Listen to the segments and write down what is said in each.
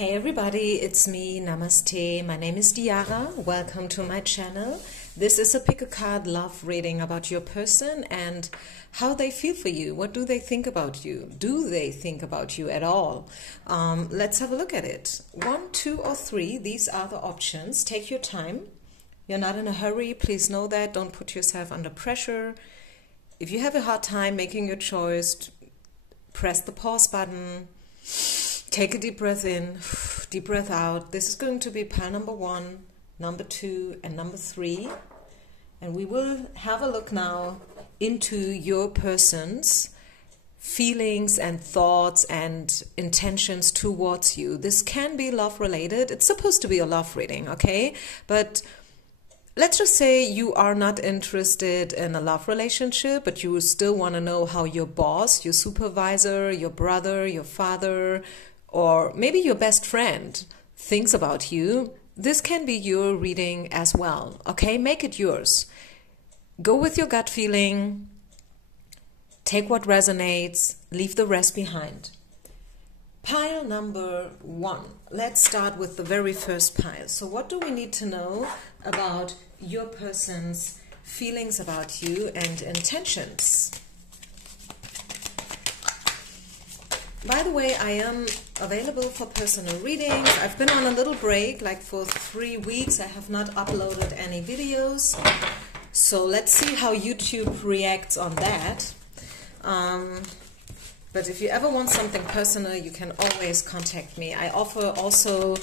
Hey everybody, it's me, Namaste. My name is Diara. Welcome to my channel. This is a pick a card love reading about your person and how they feel for you. What do they think about you? Do they think about you at all? Let's have a look at it. 1, 2, or 3. These are the options. Take your time. You're not in a hurry. Please know that. Don't put yourself under pressure. If you have a hard time making your choice, press the pause button. Take a deep breath in, deep breath out. This is going to be pile number 1, number 2, and number 3. And we will have a look now into your person's feelings and thoughts and intentions towards you. This can be love related. It's supposed to be a love reading, okay? But let's just say you are not interested in a love relationship, but you still want to know how your boss, your supervisor, your brother, your father, or maybe your best friend thinks about you. This can be your reading as well, okay? Make it yours. Go with your gut feeling. Take what resonates. Leave the rest behind. Pile number 1. Let's start with the very first pile. So what do we need to know about your person's feelings about you and intentions? By the way, I am available for personal readings. I've been on a little break, like for 3 weeks. I have not uploaded any videos. So let's see how YouTube reacts on that. But if you ever want something personal, you can always contact me. I offer also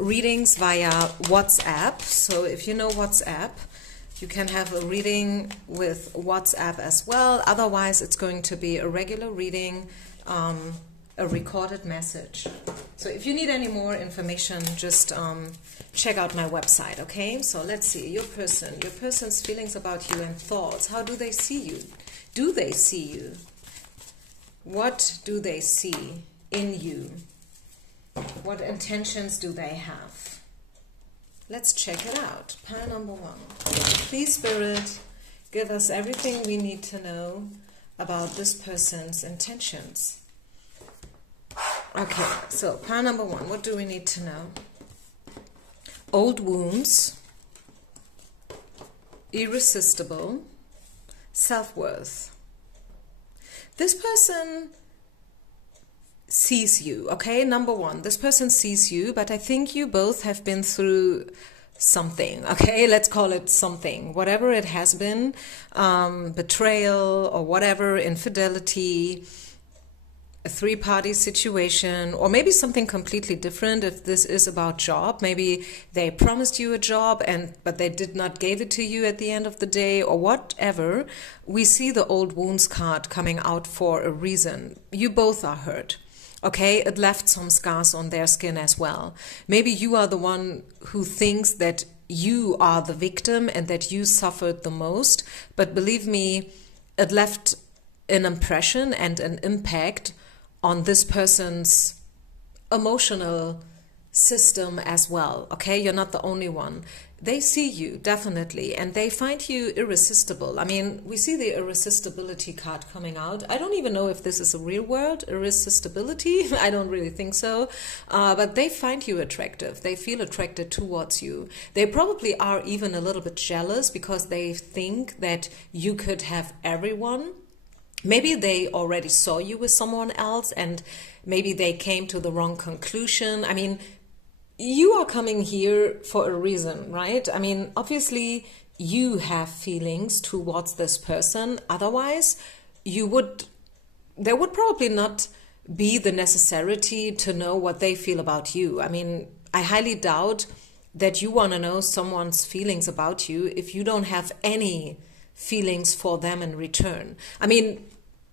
readings via WhatsApp. So if you know WhatsApp, you can have a reading with WhatsApp as well. Otherwise, it's going to be a regular reading, a recorded message. So if you need any more information, just check out my website, okay? So let's see, your person's feelings about you and thoughts. How do they see you? Do they see you? What do they see in you? What intentions do they have? Let's check it out. Pile number 1. Please, Spirit, give us everything we need to know about this person's intentions. Okay, so pile number 1. What do we need to know? Old wounds, irresistible, self-worth. This person sees you, okay? Number 1, this person sees you, but I think you both have been through something, okay? Let's call it something. Whatever it has been, betrayal or whatever, infidelity, a 3-party situation, or maybe something completely different if this is about job. Maybe they promised you a job but they did not give it to you at the end of the day, or whatever. We see the old wounds card coming out for a reason. You both are hurt. Okay, it left some scars on their skin as well. Maybe you are the one who thinks that you are the victim and that you suffered the most. But believe me, it left an impression and an impact on this person's emotional system as well. Okay, you're not the only one. They see you, definitely, and they find you irresistible. I mean, we see the irresistibility card coming out. I don't even know if this is a real word, irresistibility. I don't really think so. But they find you attractive. They feel attracted towards you. They probably are even a little bit jealous because they think that you could have everyone. Maybe they already saw you with someone else and maybe they came to the wrong conclusion. I mean, you are coming here for a reason, right? I mean, obviously you have feelings towards this person. Otherwise, there would probably not be the necessity to know what they feel about you. I mean, I highly doubt that you want to know someone's feelings about you if you don't have any feelings for them in return. I mean,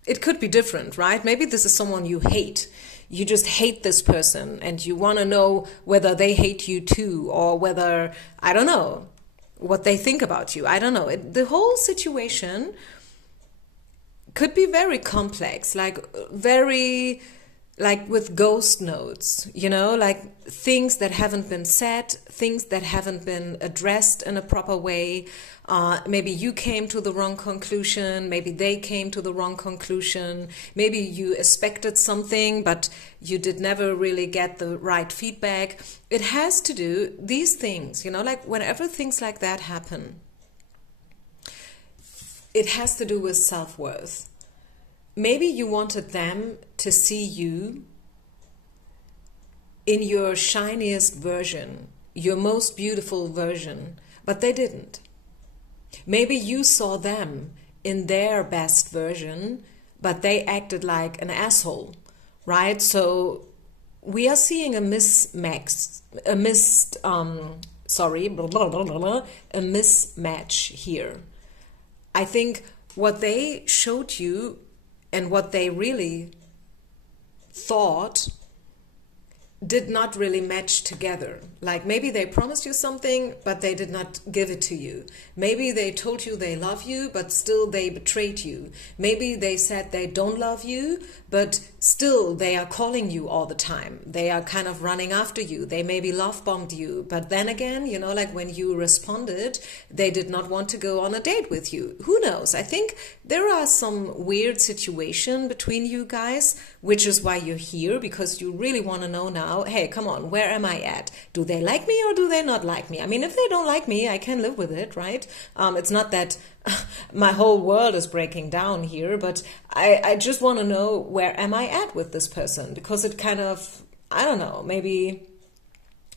it could be different, right? Maybe this is someone you hate. You just hate this person and you want to know whether they hate you too, or whether, I don't know, what they think about you. I don't know. The whole situation could be very complex, like very like with ghost notes, you know, like things that haven't been said, things that haven't been addressed in a proper way. Maybe you came to the wrong conclusion, maybe they came to the wrong conclusion, maybe you expected something, but you did never really get the right feedback. It has to do, these things, you know, like whenever things like that happen, it has to do with self-worth. Maybe you wanted them to see you in your shiniest version, your most beautiful version, but they didn't. Maybe you saw them in their best version, but they acted like an asshole, right? So we are seeing a mismatch, a mismatch here. I think what they showed you and what they really thought did not really match together. Like maybe they promised you something, but they did not give it to you. Maybe they told you they love you, but still they betrayed you. Maybe they said they don't love you, but still they are calling you all the time. They are kind of running after you. They maybe love bombed you, but then again, you know, like when you responded, they did not want to go on a date with you. Who knows? I think there are some weird situation between you guys, which is why you're here, because you really want to know now, hey, come on, where am I at? Do they like me or do they not like me? I mean, if they don't like me, I can live with it, right? It's not that my whole world is breaking down here, but I just want to know, where am I at with this person? Because it kind of, I don't know, maybe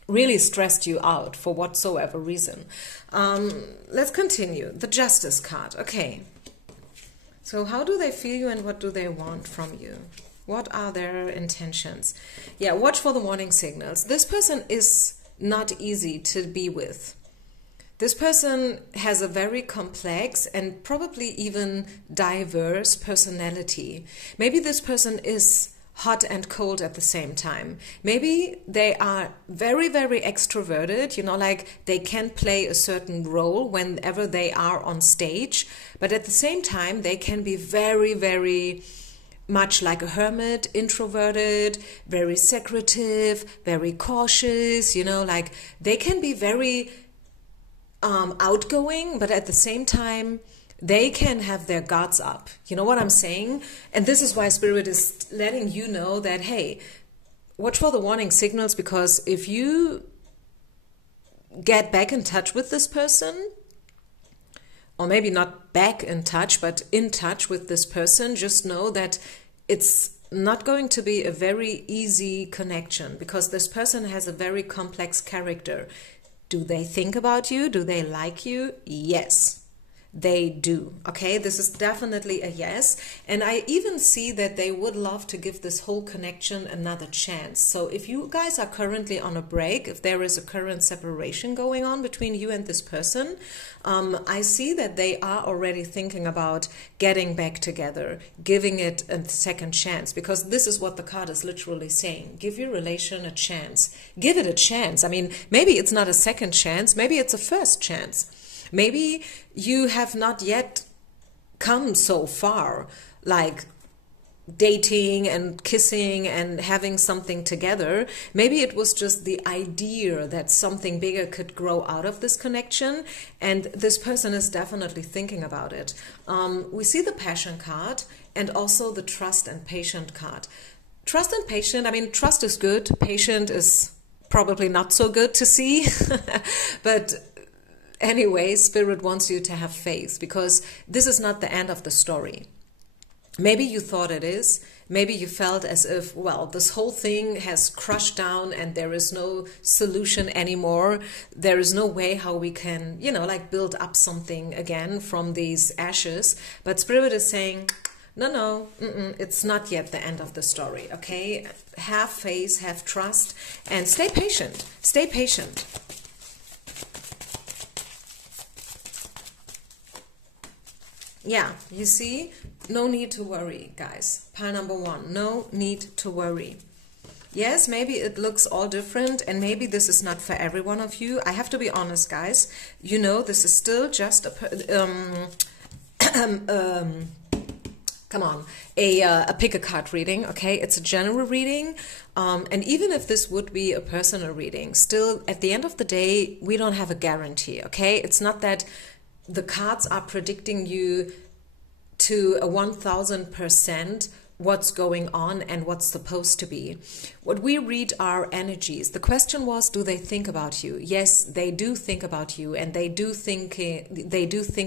really stressed you out for whatsoever reason. Let's continue. The Justice card. Okay. So how do they feel you and what do they want from you? What are their intentions? Yeah, watch for the warning signals. This person is not easy to be with. This person has a very complex and probably even diverse personality. Maybe this person is hot and cold at the same time. Maybe they are very, very extroverted, you know, like they can play a certain role whenever they are on stage, but at the same time, they can be very, very much like a hermit, introverted, very secretive, very cautious, you know, like they can be very outgoing, but at the same time, they can have their guards up. You know what I'm saying? And this is why Spirit is letting you know that, hey, watch for the warning signals, because if you get back in touch with this person, or maybe not back in touch, but in touch with this person, just know that it's not going to be a very easy connection, because this person has a very complex character. Do they think about you? Do they like you? Yes. They do. Okay, this is definitely a yes. And I even see that they would love to give this whole connection another chance. So if you guys are currently on a break, if there is a current separation going on between you and this person, I see that they are already thinking about getting back together, giving it a second chance, because this is what the card is literally saying. Give your relation a chance. Give it a chance. I mean, maybe it's not a second chance, maybe it's a first chance. Maybe you have not yet come so far, like dating and kissing and having something together. Maybe it was just the idea that something bigger could grow out of this connection, and this person is definitely thinking about it. We see the Passion card and also the Trust and Patient card. Trust and Patient, I mean, trust is good. Patient is probably not so good to see, but anyway, Spirit wants you to have faith, because this is not the end of the story. Maybe you thought it is. Maybe you felt as if, well, this whole thing has crushed down and there is no solution anymore. There is no way how we can, you know, like build up something again from these ashes. But Spirit is saying, no, it's not yet the end of the story, okay? Have faith, have trust, and stay patient. Stay patient. Yeah, you see, no need to worry, guys. Pile number one, no need to worry. Yes, maybe it looks all different, and maybe this is not for every one of you. I have to be honest, guys. You know, this is still just a come on, a pick a card reading, okay? It's a general reading. And even if this would be a personal reading, still at the end of the day, we don't have a guarantee, okay? It's not that the cards are predicting you to a 1000% what's going on and what's supposed to be. What we read are energies. The question was, do they think about you? Yes, they do think about you, and they do think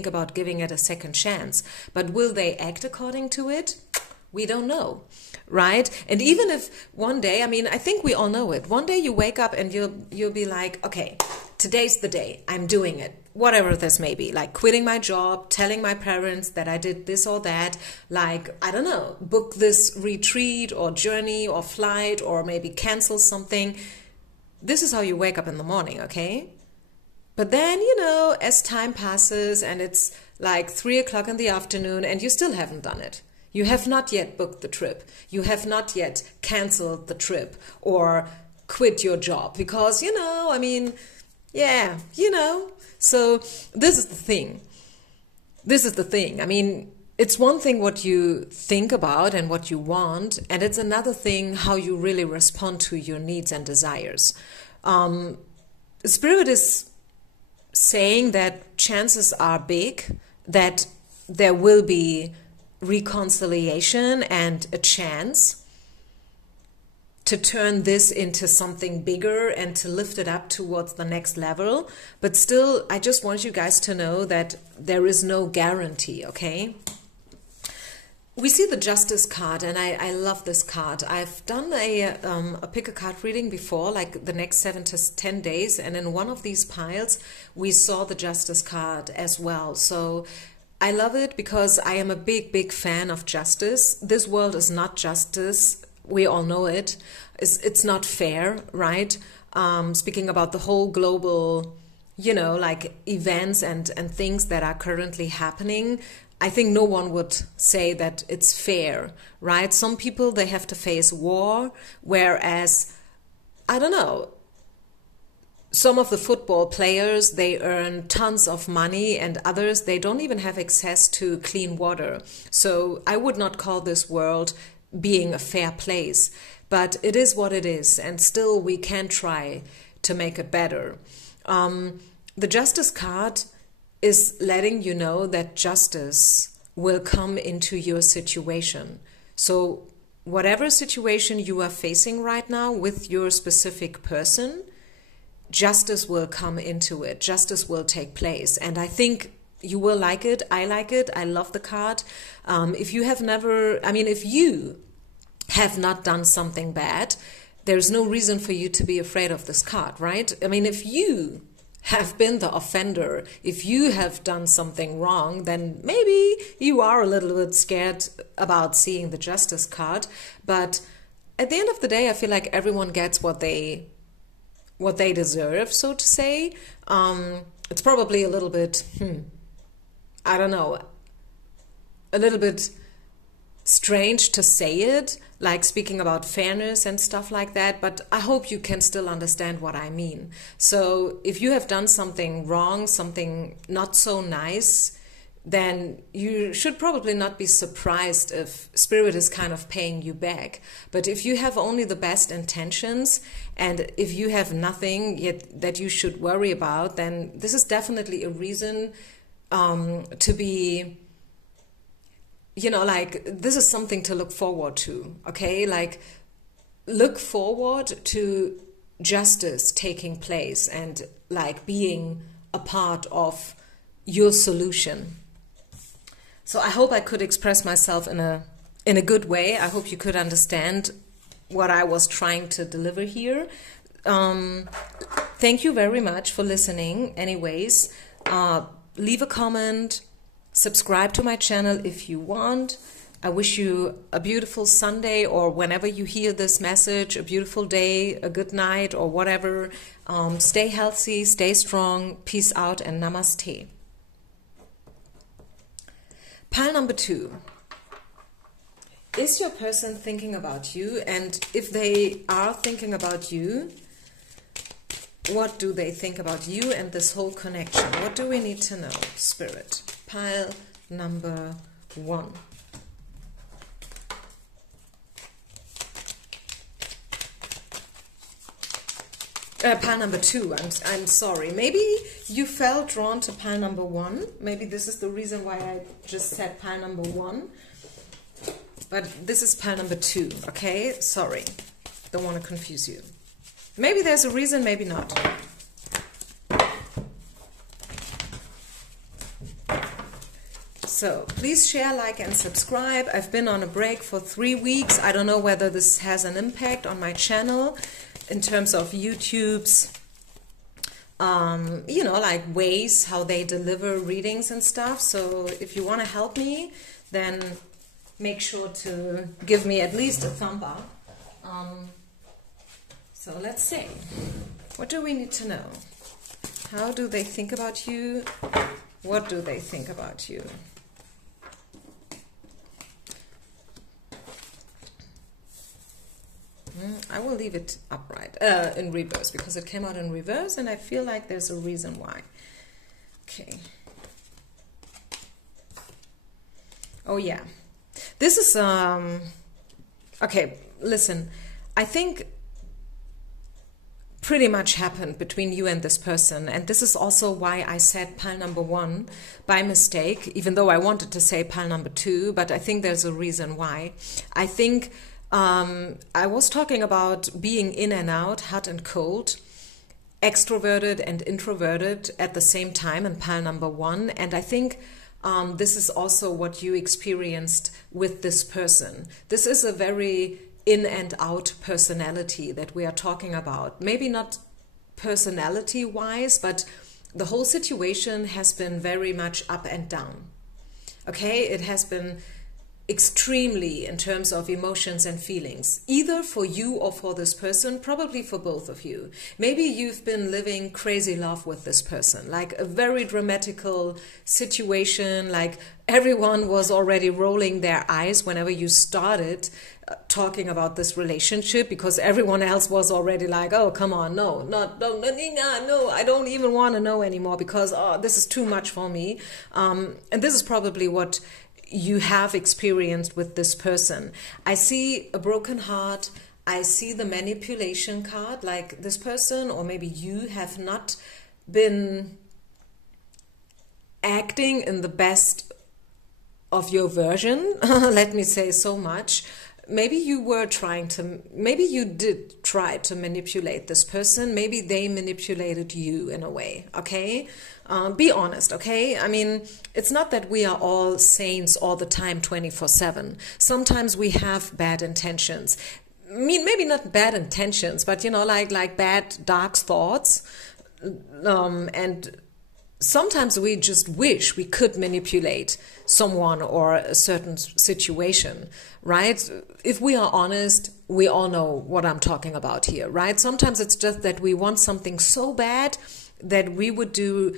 about giving it a second chance. But will they act according to it? We don't know, right? And even if one day, I mean, I think we all know it. One day you wake up and you'll be like, okay, today's the day. I'm doing it. Whatever this may be, like quitting my job, telling my parents that I did this or that, like, I don't know, book this retreat or journey or flight, or maybe cancel something. This is how you wake up in the morning, okay? But then, you know, as time passes and it's like 3 o'clock in the afternoon and you still haven't done it. You have not yet booked the trip. You have not yet canceled the trip or quit your job because, you know, I mean, yeah, you know. So this is the thing. This is the thing. I mean, it's one thing what you think about and what you want, and it's another thing how you really respond to your needs and desires. Spirit is saying that chances are big that there will be reconciliation and a chance to turn this into something bigger and to lift it up towards the next level. But still, I just want you guys to know that there is no guarantee, okay? We see the Justice card, and I love this card. I've done a pick a card reading before, like the next 7 to 10 days, and in one of these piles, we saw the Justice card as well. So I love it because I am a big, big fan of justice. This world is not justice. We all know it. It's not fair, right? Speaking about the whole global, you know, like events and things that are currently happening, I think no one would say that it's fair, right? Some people, they have to face war, whereas, I don't know, some of the football players, they earn tons of money, and others, they don't even have access to clean water. So I would not call this world being a fair place, but it is what it is, and still we can try to make it better. The Justice card is letting you know that justice will come into your situation. So whatever situation you are facing right now with your specific person, justice will come into it. Justice will take place, and I think you will like it. I like it. I love the card. If you have never, I mean, if you have not done something bad, there's no reason for you to be afraid of this card, right? I mean, if you have been the offender, if you have done something wrong, then maybe you are a little bit scared about seeing the Justice card. But at the end of the day, I feel like everyone gets what they deserve, so to say. It's probably a little bit, I don't know, a little bit strange to say it, like speaking about fairness and stuff like that, but I hope you can still understand what I mean. So if you have done something wrong, something not so nice, then you should probably not be surprised if Spirit is kind of paying you back. But if you have only the best intentions, and if you have nothing yet that you should worry about, then this is definitely a reason to be, you know, like, this is something to look forward to, okay? Like, look forward to justice taking place and, like, being a part of your solution. So I hope I could express myself in a good way. I hope you could understand what I was trying to deliver here. Thank you very much for listening. Anyways, leave a comment, subscribe to my channel if you want. I wish you a beautiful Sunday, or whenever you hear this message, a beautiful day, a good night, or whatever. Stay healthy, stay strong, peace out, and namaste. Pile number 2. Is your person thinking about you? And if they are thinking about you, what do they think about you and this whole connection? What do we need to know, Spirit? Pile number 1. Pile number 2, I'm sorry. Maybe you felt drawn to pile number 1. Maybe this is the reason why I just said pile number 1. But this is pile number 2, okay? Sorry. Don't want to confuse you. Maybe there's a reason, maybe not. So please share, like, and subscribe. I've been on a break for 3 weeks. I don't know whether this has an impact on my channel in terms of YouTube's, you know, like ways how they deliver readings and stuff. So if you want to help me, then make sure to give me at least a thumb up. So let's see. What do we need to know? How do they think about you? What do they think about you? I will leave it upright, in reverse, because it came out in reverse and I feel like there's a reason why. Okay. Oh yeah. This is, okay, listen, I think pretty much happened between you and this person, and this is also why I said pile number 1 by mistake, even though I wanted to say pile number 2, but I think there's a reason why. I think I was talking about being in and out, hot and cold, extroverted and introverted at the same time in pile number 1, and I think this is also what you experienced with this person. This is a very in and out personality that we are talking about. Maybe not personality wise, but the whole situation has been very much up and down. Okay, it has been extremely in terms of emotions and feelings, either for you or for this person, probably for both of you. Maybe you've been living crazy love with this person, like a very dramatical situation, like everyone was already rolling their eyes whenever you started talking about this relationship, because everyone else was already like, oh, come on, no, I don't even want to know anymore, because oh, this is too much for me. And this is probably what you have experienced with this person. I see a broken heart. I see the manipulation card, like this person or maybe you have not been acting in the best of your version. Let me say so much. Maybe you were trying to, maybe you did try to manipulate this person. Maybe they manipulated you in a way, okay? Be honest, okay? I mean, it's not that we are all saints all the time 24/7. Sometimes we have bad intentions. I mean, maybe not bad intentions, but you know, like bad, dark thoughts. And sometimes we just wish we could manipulate someone or a certain situation, right? If we are honest, we all know what I'm talking about here, right? Sometimes it's just that we want something so bad that we would do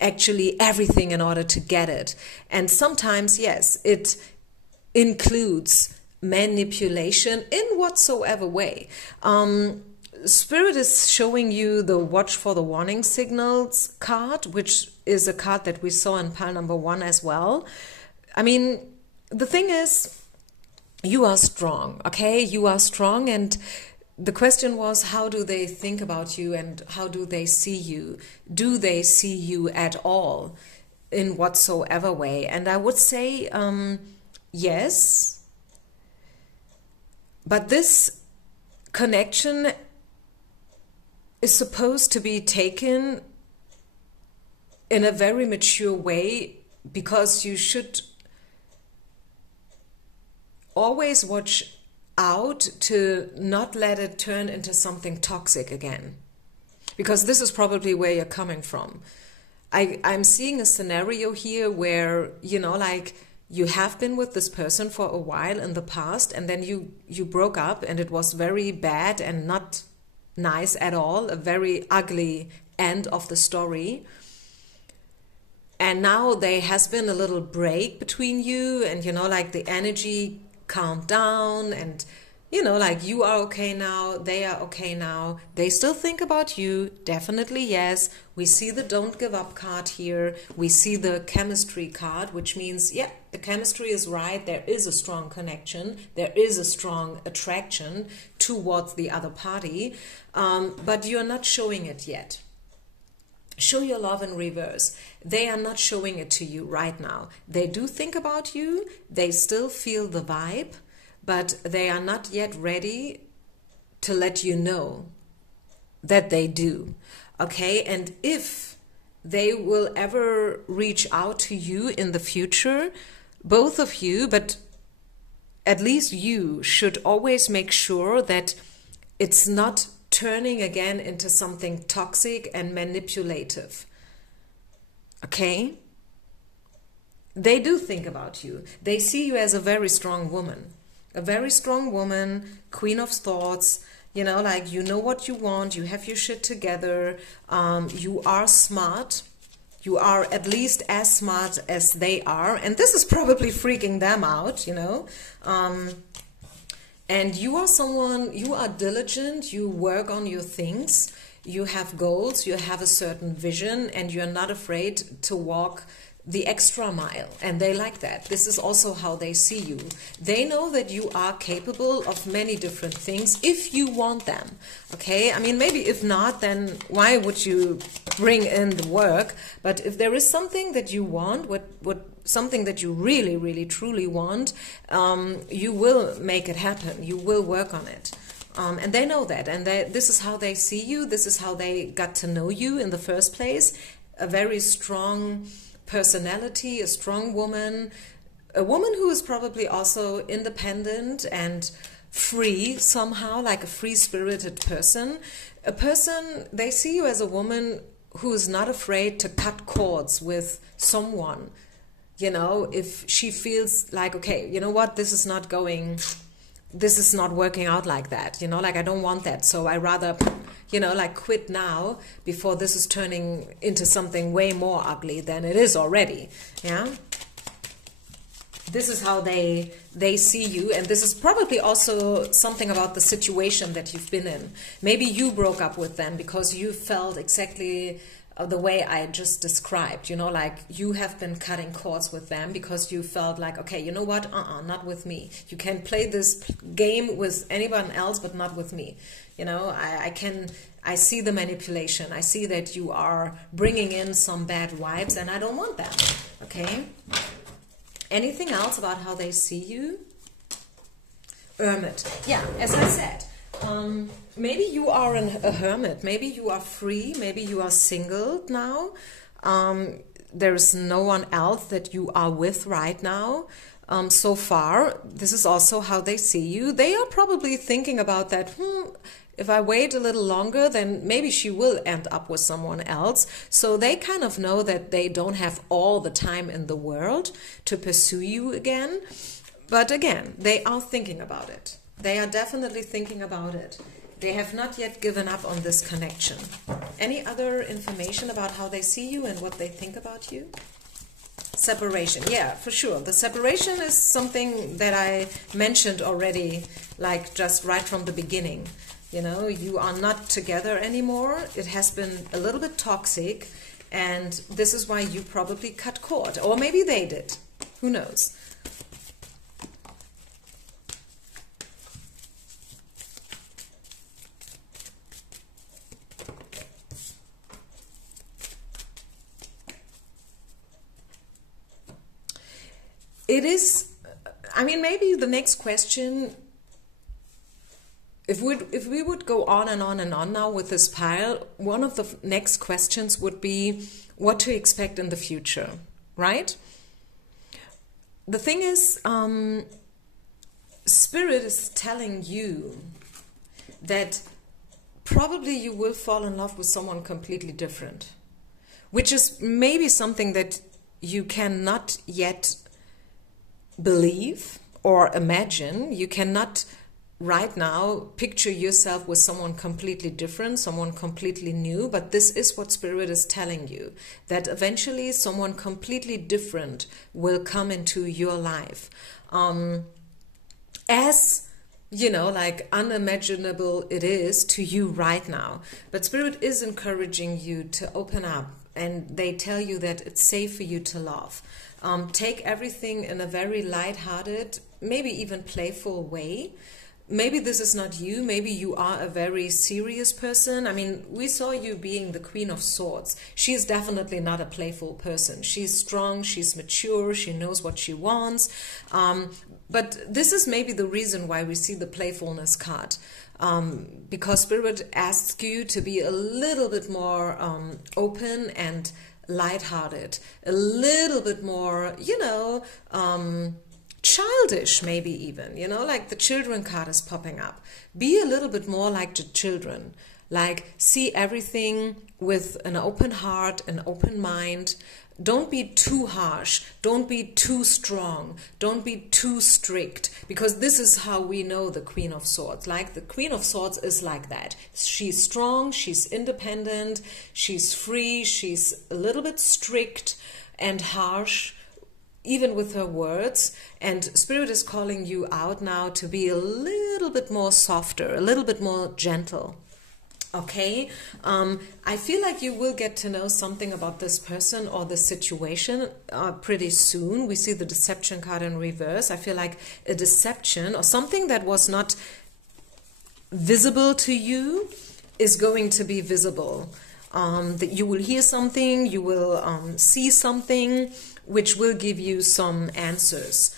actually everything in order to get it. And sometimes, yes, it includes manipulation in whatsoever way. Spirit is showing you the watch for the warning signals card, which is a card that we saw in pile number 1 as well. I mean, the thing is, you are strong, okay? You are strong, and the question was, how do they think about you and how do they see you? Do they see you at all in whatsoever way? And I would say yes, but this connection is supposed to be taken in a very mature way, because you should always watch out to not let it turn into something toxic again, because this is probably where you're coming from. I'm seeing a scenario here where, you know, like you have been with this person for a while in the past, and then you broke up and it was very bad and not nice at all, a very ugly end of the story. And now there has been a little break between you, and you know, like the energy calmed down, and you know, like you are okay now, they are okay now, they still think about you, definitely yes. We see the don't give up card here, we see the chemistry card, which means, yeah, the chemistry is right, there is a strong connection, there is a strong attraction towards the other party, but you're not showing it yet. Show your love in reverse. They are not showing it to you right now. They do think about you. They still feel the vibe, but they are not yet ready to let you know that they do. Okay? And if they will ever reach out to you in the future, both of you, but at least you should always make sure that it's not turning again into something toxic and manipulative. Okay? They do think about you. They see you as a very strong woman. A very strong woman, queen of thoughts, you know, like you know what you want, you have your shit together, you are smart. You are at least as smart as they are. And this is probably freaking them out, you know. And you are someone, you are diligent, you work on your things, you have goals, you have a certain vision, and you're not afraid to walk the extra mile. And they like that. This is also how they see you. They know that you are capable of many different things if you want them. Okay? I mean, maybe if not, then why would you bring in the work? But if there is something that you want, something that you really, really, truly want, you will make it happen. You will work on it. And they know that. And this is how they see you. This is how they got to know you in the first place. A very strong personality, a strong woman, a woman who is probably also independent and free somehow, like a free-spirited person. A person, they see you as a woman who is not afraid to cut cords with someone. You know, if she feels like, okay, you know what, this is not working out like that, you know, like I don't want that, so I rather, you know, like quit now before this is turning into something way more ugly than it is already. Yeah, this is how they see you, and this is probably also something about the situation that you've been in. Maybe you broke up with them because you felt exactly the way I just described, you know, like you have been cutting cords with them because you felt like, okay, you know what, not with me. You can play this game with anyone else, but not with me. You know, I see the manipulation. I see that you are bringing in some bad vibes and I don't want that. Okay? Anything else about how they see you? Hermit. Yeah, as I said, maybe you are a hermit. Maybe you are free. Maybe you are single now. There is no one else that you are with right now. So far, this is also how they see you. They are probably thinking about that, if I wait a little longer, then maybe she will end up with someone else. So they kind of know that they don't have all the time in the world to pursue you again. But again, they are thinking about it. They are definitely thinking about it. They have not yet given up on this connection. Any other information about how they see you and what they think about you? Separation. Yeah, for sure. The separation is something that I mentioned already, like just right from the beginning. You know, you are not together anymore. It has been a little bit toxic, and this is why you probably cut cord. Or maybe they did. Who knows? It is, I mean, maybe the next question, if we would go on and on and on now with this pile, one of the next questions would be what to expect in the future, right? The thing is, Spirit is telling you that probably you will fall in love with someone completely different, which is maybe something that you cannot yet believe or imagine. You cannot right now picture yourself with someone completely different, someone completely new, but this is what Spirit is telling you, that eventually someone completely different will come into your life. As you know, like unimaginable it is to you right now, but Spirit is encouraging you to open up, and they tell you that it's safe for you to love. Take everything in a very lighthearted, maybe even playful way. maybe this is not you. Maybe you are a very serious person. I mean, we saw you being the Queen of Swords. She is definitely not a playful person. She's strong, she's mature, she knows what she wants. But this is maybe the reason why we see the playfulness card. Because Spirit asks you to be a little bit more open and lighthearted, a little bit more, you know, childish, maybe even, you know, like the children card is popping up. Be a little bit more like the children, like see everything with an open heart, an open mind. Don't be too harsh, don't be too strong, don't be too strict, because this is how we know the Queen of Swords. Like the Queen of Swords is like that. She's strong, she's independent, she's free, she's a little bit strict and harsh, even with her words. And Spirit is calling you out now to be a little bit more softer, a little bit more gentle. Okay, I feel like you will get to know something about this person or the situation pretty soon. We see the deception card in reverse. I feel like a deception or something that was not visible to you is going to be visible. That you will hear something, you will see something, which will give you some answers.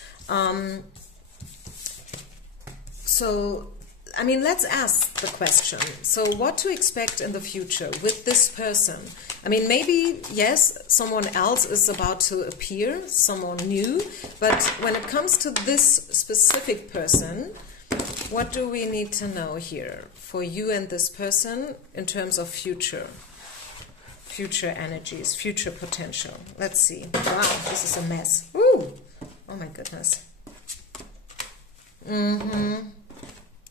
So, I mean, let's ask the question. So what to expect in the future with this person? I mean, maybe, yes, someone else is about to appear, someone new, but when it comes to this specific person, what do we need to know here for you and this person in terms of future energies, future potential? Let's see. Wow, this is a mess. Ooh, oh my goodness.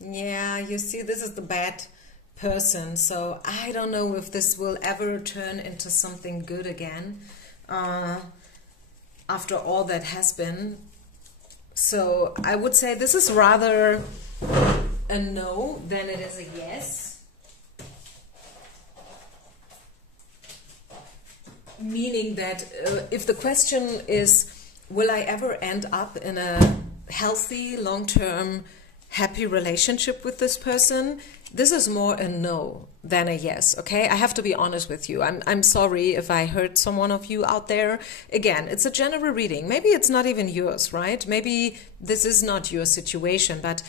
Yeah, you see, this is the bad person. So I don't know if this will ever turn into something good again after all that has been. So I would say this is rather a no than it is a yes. Meaning that if the question is, will I ever end up in a healthy, long-term, happy relationship with this person, this is more a no than a yes, okay? I have to be honest with you. I'm sorry if I hurt someone of you out there. Again, it's a general reading. Maybe it's not even yours, right? Maybe this is not your situation, but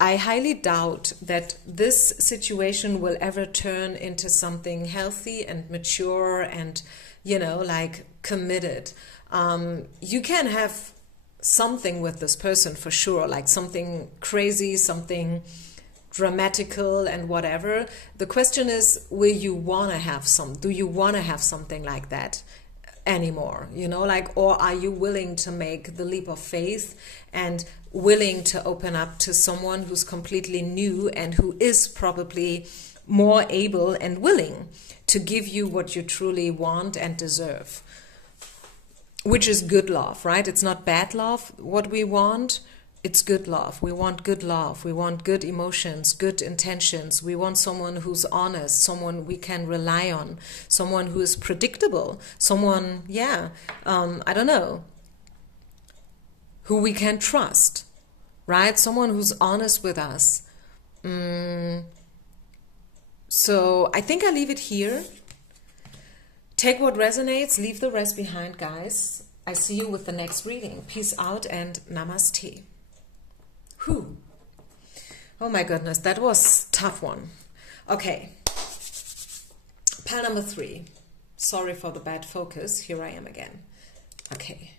I highly doubt that this situation will ever turn into something healthy and mature and, you know, like committed. You can have something with this person for sure, like something crazy, something dramatical and whatever. The question is, will you want to have do you want to have something like that anymore, you know, like, or are you willing to make the leap of faith and willing to open up to someone who's completely new and who is probably more able and willing to give you what you truly want and deserve? Which is good love, right? It's not bad love, what we want. It's good love. We want good love. We want good emotions, good intentions. We want someone who's honest, someone we can rely on, someone who is predictable, someone, yeah, I don't know, who we can trust, right? Someone who's honest with us. So I think I leave it here. Take what resonates, leave the rest behind, guys. I see you with the next reading. Peace out and namaste. Whew. Oh my goodness, that was a tough one. Okay. Pile number 3. Sorry for the bad focus. Here I am again. Okay,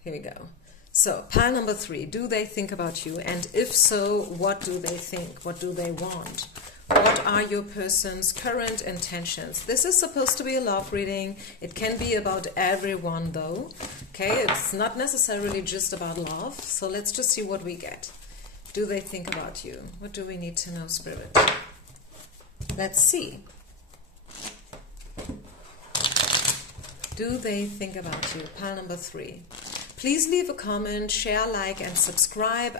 here we go. So, pile number 3. Do they think about you? And if so, what do they think? What do they want? What are your person's current intentions? This is supposed to be a love reading. It can be about everyone though. Okay, it's not necessarily just about love. So let's just see what we get. Do they think about you? What do we need to know, Spirit? Let's see. Do they think about you? Pile number 3. Please leave a comment, share, like, and subscribe.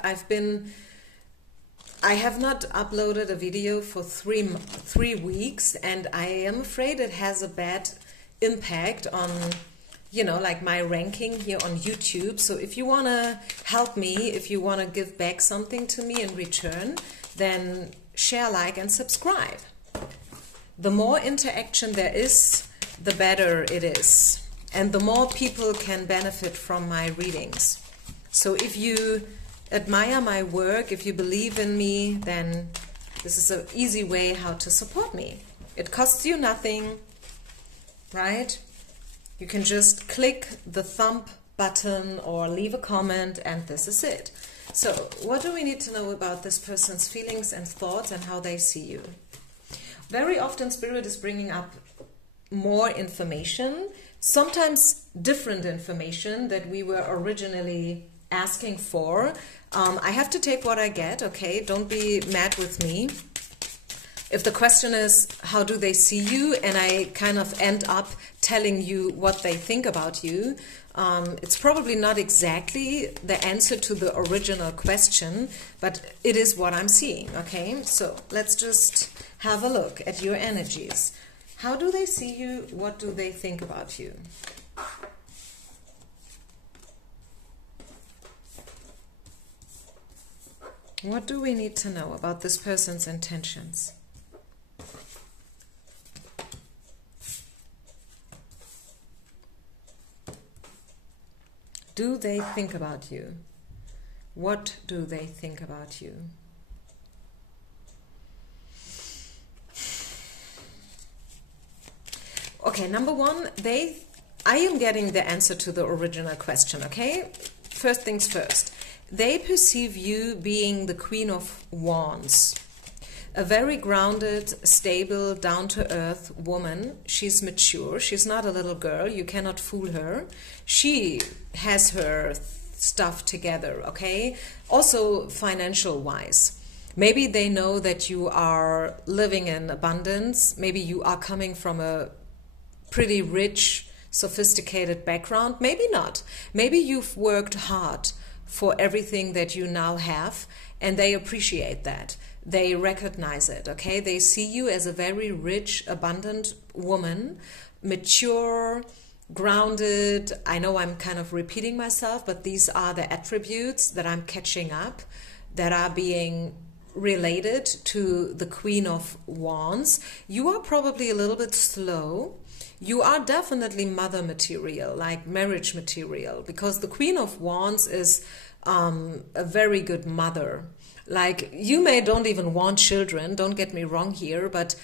I have not uploaded a video for three weeks, and I am afraid it has a bad impact on you know, like my ranking here on YouTube. So if you want to help me, if you want to give back something to me in return, then share, like, and subscribe. The more interaction there is, the better it is. And the more people can benefit from my readings. So if you admire my work, if you believe in me, then this is an easy way how to support me. It costs you nothing, right? You can just click the thumb button or leave a comment, and this is it. So what do we need to know about this person's feelings and thoughts and how they see you? Very often Spirit is bringing up more information, sometimes different information that we were originally asking for. I have to take what I get, okay? Don't be mad with me. If the question is, how do they see you? And I kind of end up telling you what they think about you. It's probably not exactly the answer to the original question, but it is what I'm seeing, okay? So let's just have a look at your energies. How do they see you? What do they think about you? What do we need to know about this person's intentions? Do they think about you? What do they think about you? Okay, number one, I am getting the answer to the original question, okay? First things first. They perceive you being the Queen of Wands. A very grounded, stable, down-to-earth woman. She's mature. She's not a little girl. You cannot fool her. She has her stuff together, okay? Also financial-wise. Maybe they know that you are living in abundance. Maybe you are coming from a pretty rich, sophisticated background. Maybe not. Maybe you've worked hard for everything that you now have, and they appreciate that. They recognize it, okay? They see you as a very rich, abundant woman, mature, grounded. I know I'm kind of repeating myself, but these are the attributes that I'm catching up that are being related to the Queen of Wands. You are probably a little bit slow. You are definitely mother material, like marriage material, because the Queen of Wands is a very good mother. Like, you don't even want children, don't get me wrong here, but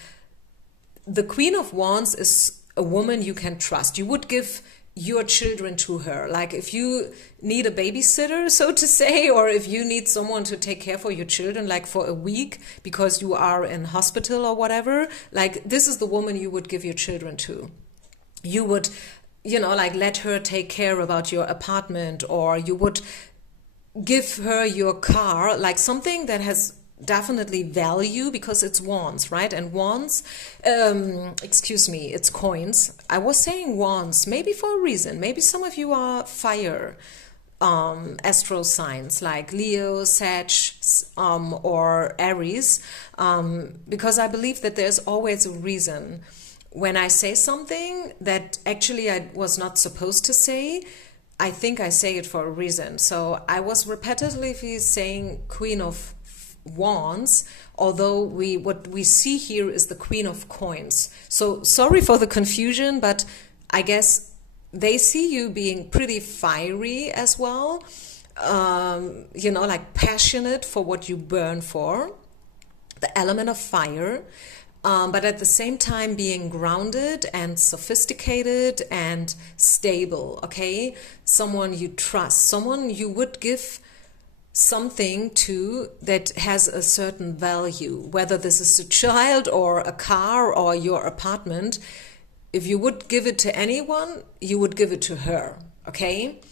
the Queen of Wands is a woman you can trust. You would give your children to her. Like, if you need a babysitter, so to say, or if you need someone to take care for your children, like for a week, because you are in hospital or whatever, like, this is the woman you would give your children to. You would, you know, like, let her take care about your apartment, or you would give her your car, like something that has definitely value, because it's wands, right? And wands, excuse me, it's coins. I was saying wands, maybe for a reason. Maybe some of you are fire astro signs, like Leo, Sag, or Aries, because I believe that there's always a reason. When I say something that actually I was not supposed to say, I think I say it for a reason. So I was repetitively saying Queen of Wands, although what we see here is the Queen of Coins. So sorry for the confusion, but I guess they see you being pretty fiery as well. You know, like passionate for what you burn for, the element of fire. But at the same time being grounded and sophisticated and stable, okay? Someone you trust, someone you would give something to that has a certain value, whether this is a child or a car or your apartment. If you would give it to anyone, you would give it to her, okay?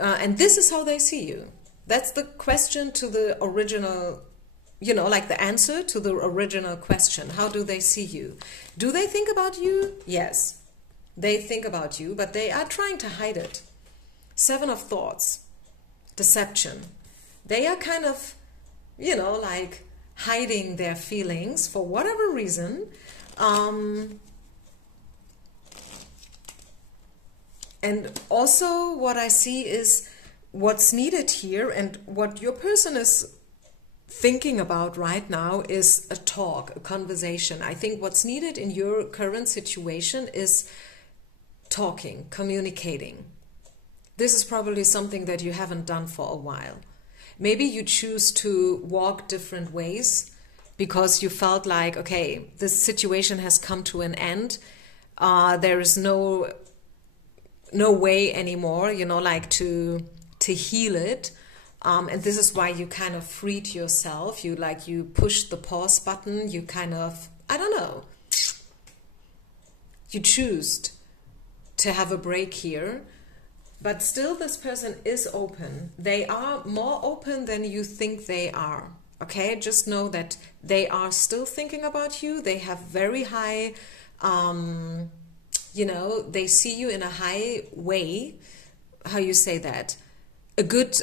And this is how they see you. That's the question to the original, you know, like the answer to the original question. How do they see you? Do they think about you? Yes, they think about you, but they are trying to hide it. Seven of Thoughts, deception. They are kind of, you know, like hiding their feelings for whatever reason. And And also what I see is what's needed here, and what your person is thinking about right now is a talk, a conversation. I think what's needed in your current situation is talking, communicating. This is probably something that you haven't done for a while. Maybe you choose to walk different ways because you felt like, okay, this situation has come to an end. There is no way anymore, you know, like to heal it. And this is why you kind of freed yourself. You pushed the pause button. You kind of, I don't know, you choose to have a break here. But still this person is open. They are more open than you think they are. Okay, just know that they are still thinking about you. They have very high, you know, they see you in a high way. How you say that? A good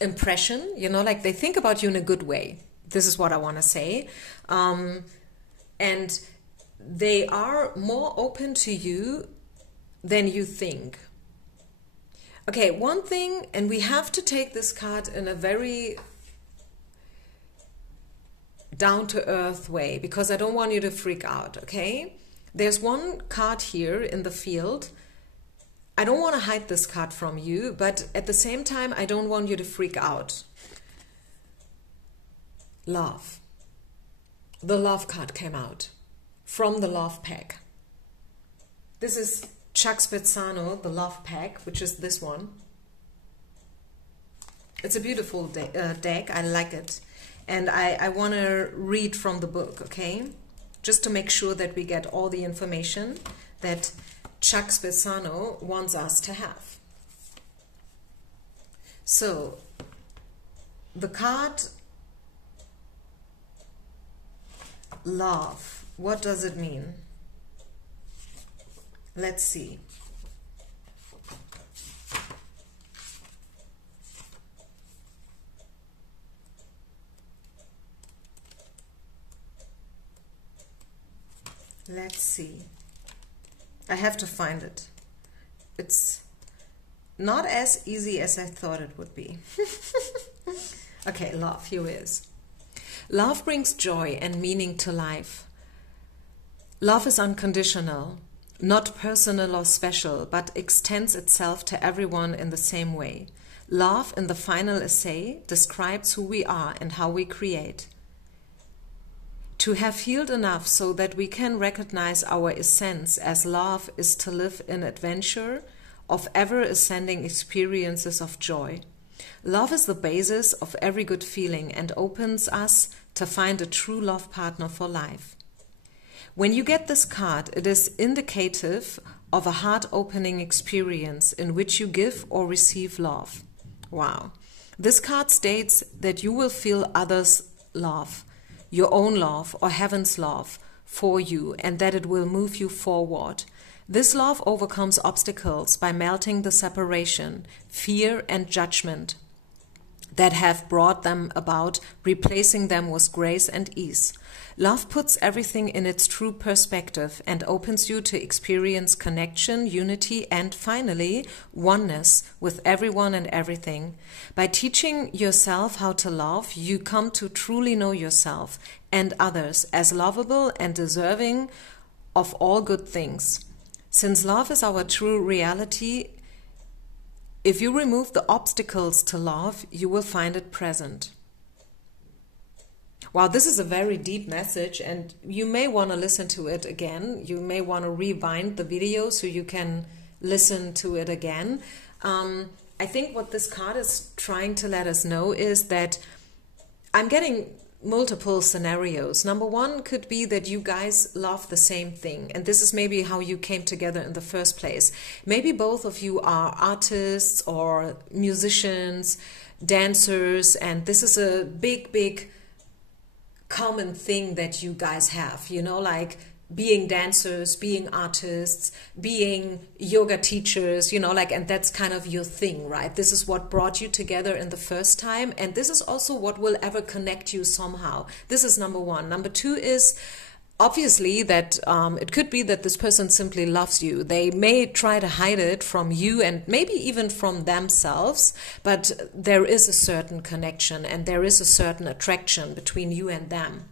impression, you know, like they think about you in a good way. This is what I want to say. And they are more open to you than you think. Okay, one thing, and we have to take this card in a very down-to-earth way, because I don't want you to freak out, okay? There's one card here in the field. I don't want to hide this card from you, but at the same time, I don't want you to freak out. Love. The love card came out from the love pack. This is Chuck Spezzano, the love pack, which is this one. It's a beautiful deck. I like it. And I want to read from the book, okay? Just to make sure that we get all the information that Chuck Spezzano wants us to have. So, the card love, what does it mean? Let's see. Let's see. I have to find it. It's not as easy as I thought it would be. Okay, love, here it is. Love brings joy and meaning to life. Love is unconditional, not personal or special, but extends itself to everyone in the same way. Love, in the final essay, describes who we are and how we create. To have healed enough so that we can recognize our essence as love is to live in adventure of ever-ascending experiences of joy. Love is the basis of every good feeling and opens us to find a true love partner for life. When you get this card, it is indicative of a heart-opening experience in which you give or receive love. Wow. This card states that you will feel others' love, your own love or heaven's love for you, and that it will move you forward. This love overcomes obstacles by melting the separation, fear and judgment that have brought them about, replacing them with grace and ease. Love puts everything in its true perspective and opens you to experience connection, unity, and finally, oneness with everyone and everything. By teaching yourself how to love, you come to truly know yourself and others as lovable and deserving of all good things. Since love is our true reality, if you remove the obstacles to love, you will find it present. Wow, this is a very deep message, and you may want to listen to it again. You may want to rewind the video so you can listen to it again. I think what this card is trying to let us know is that I'm getting multiple scenarios. Number one could be that you guys love the same thing, and this is maybe how you came together in the first place. Maybe both of you are artists or musicians, dancers, and this is a big common thing that you guys have, you know, like being dancers, being artists, being yoga teachers, you know, like, and that's kind of your thing, right? This is what brought you together in the first time, and this is also what will ever connect you somehow. This is number one. Number two is obviously that it could be that this person simply loves you. They may try to hide it from you and maybe even from themselves, but there is a certain connection and there is a certain attraction between you and them.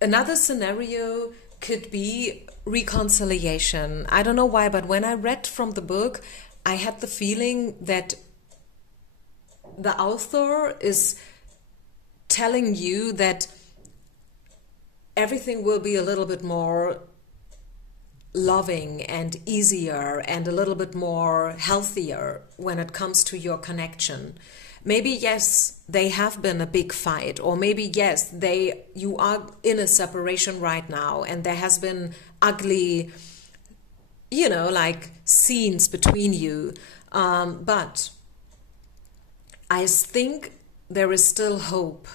Another scenario could be reconciliation. I don't know why, but when I read from the book, I had the feeling that the author is telling you that everything will be a little bit more loving and easier and a little bit more healthier when it comes to your connection. Maybe yes, they have been a big fight, or maybe yes, you are in a separation right now and there has been ugly, you know, like scenes between you. But I think there is still hope.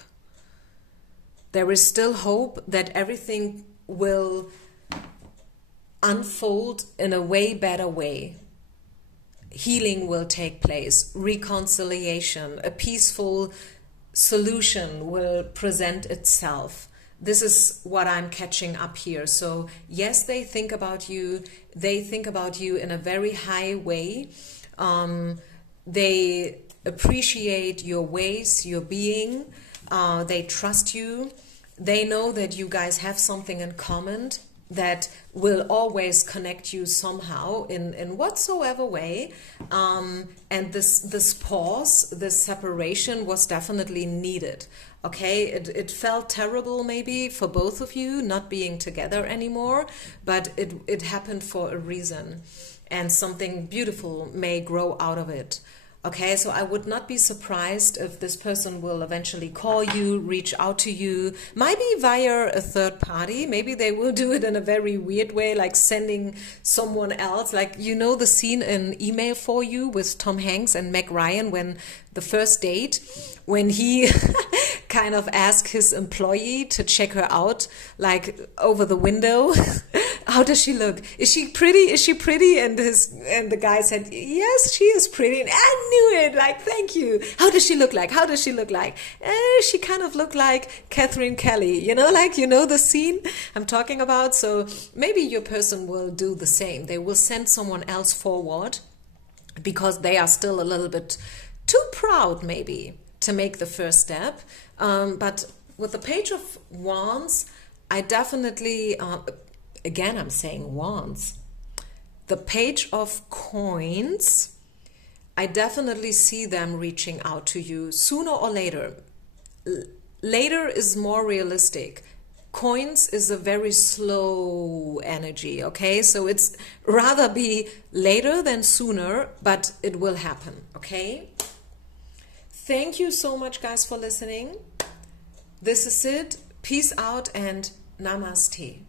There is still hope that everything will unfold in a way better way. Healing will take place, reconciliation, a peaceful solution will present itself. This is what I'm catching up here. So yes, they think about you. They think about you in a very high way. They appreciate your ways, your being. They trust you. They know that you guys have something in common that will always connect you somehow in whatsoever way. And this pause, this separation was definitely needed. Okay, it felt terrible maybe for both of you not being together anymore, but it happened for a reason, and something beautiful may grow out of it. Okay, so I would not be surprised if this person will eventually call you, reach out to you, maybe via a third party. Maybe they will do it in a very weird way, like sending someone else. Like, you know, the scene in Email for You with Tom Hanks and Meg Ryan, when the first date, when he kind of asked his employee to check her out, like over the window. How does she look? Is she pretty? Is she pretty? And the guy said, yes, she is pretty. And I knew it. Like, thank you. How does she look like? How does she look like? She kind of looked like Catherine Kelly. You know, like, you know the scene I'm talking about? So maybe your person will do the same. They will send someone else forward because they are still a little bit too proud maybe to make the first step. But with the Page of Wands, I definitely... again, I'm saying wands. The Page of Coins, I definitely see them reaching out to you sooner or later. Later is more realistic. Coins is a very slow energy, okay? So it's rather be later than sooner, but it will happen, okay? Thank you so much, guys, for listening. This is it. Peace out and namaste.